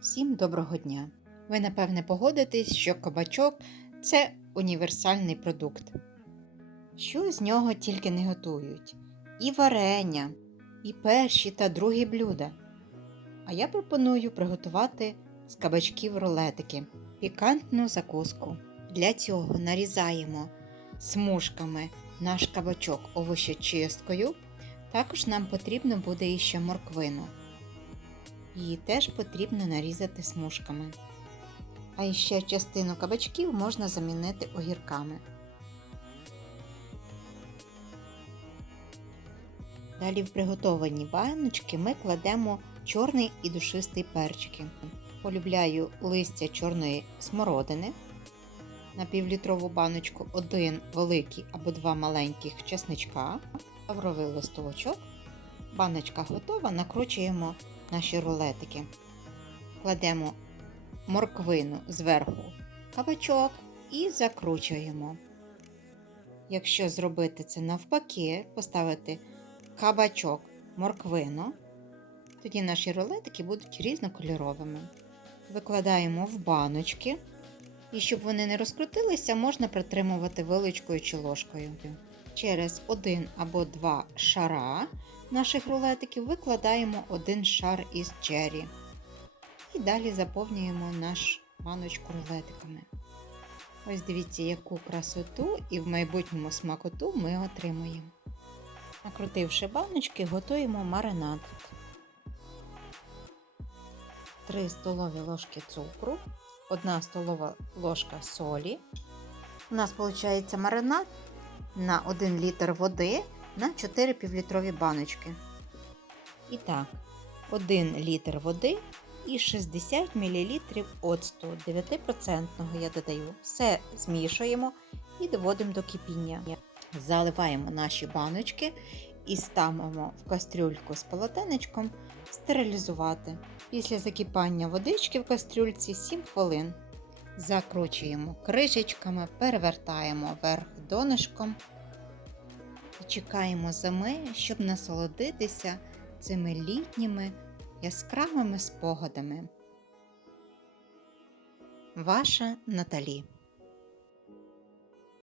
Всім доброго дня! Ви напевне погодитесь, що кабачок це універсальний продукт. Що з нього тільки не готують: і варення, і перші та другі блюда. А я пропоную приготувати з кабачків рулетики, пікантну закуску. Для цього нарізаємо смужками наш кабачок овощечисткою. Також нам потрібно буде іще морквину. Її теж потрібно нарізати смужками. А ще частину кабачків можна замінити огірками. Далі в приготовані баночки ми кладемо чорний і душистий перчики. Полюбляю листя чорної смородини. На півлітрову баночку один великий або два маленьких чесничка, лавровий листочок. Баночка готова, накручуємо наші рулетики. Кладемо морквину зверху кабачок і закручуємо. Якщо зробити це навпаки, поставити кабачок, морквину, тоді наші рулетики будуть різнокольоровими. Викладаємо в баночки, і щоб вони не розкрутилися, можна притримувати виличкою чи ложкою. Через один або два шара наших рулетиків викладаємо один шар із чері. І далі заповнюємо наш баночку рулетиками. Ось дивіться, яку красоту і в майбутньому смакоту ми отримуємо. Накрутивши баночки, готуємо маринад. 3 столові ложки цукру, 1 столова ложка солі. У нас виходить маринад на 1 літр води на 4 півлітрові баночки. І так, 1 літр води і 60 мл оцту 9% я додаю. Все змішуємо і доводимо до кипіння. Заливаємо наші баночки і ставимо в кастрюльку з полотенечком стерилізувати. Після закипання водички в кастрюльці 7 хвилин. Закручуємо кришечками, перевертаємо вверх донишком чекаємо зими, щоб насолодитися цими літніми яскравими спогадами. Ваша Наталі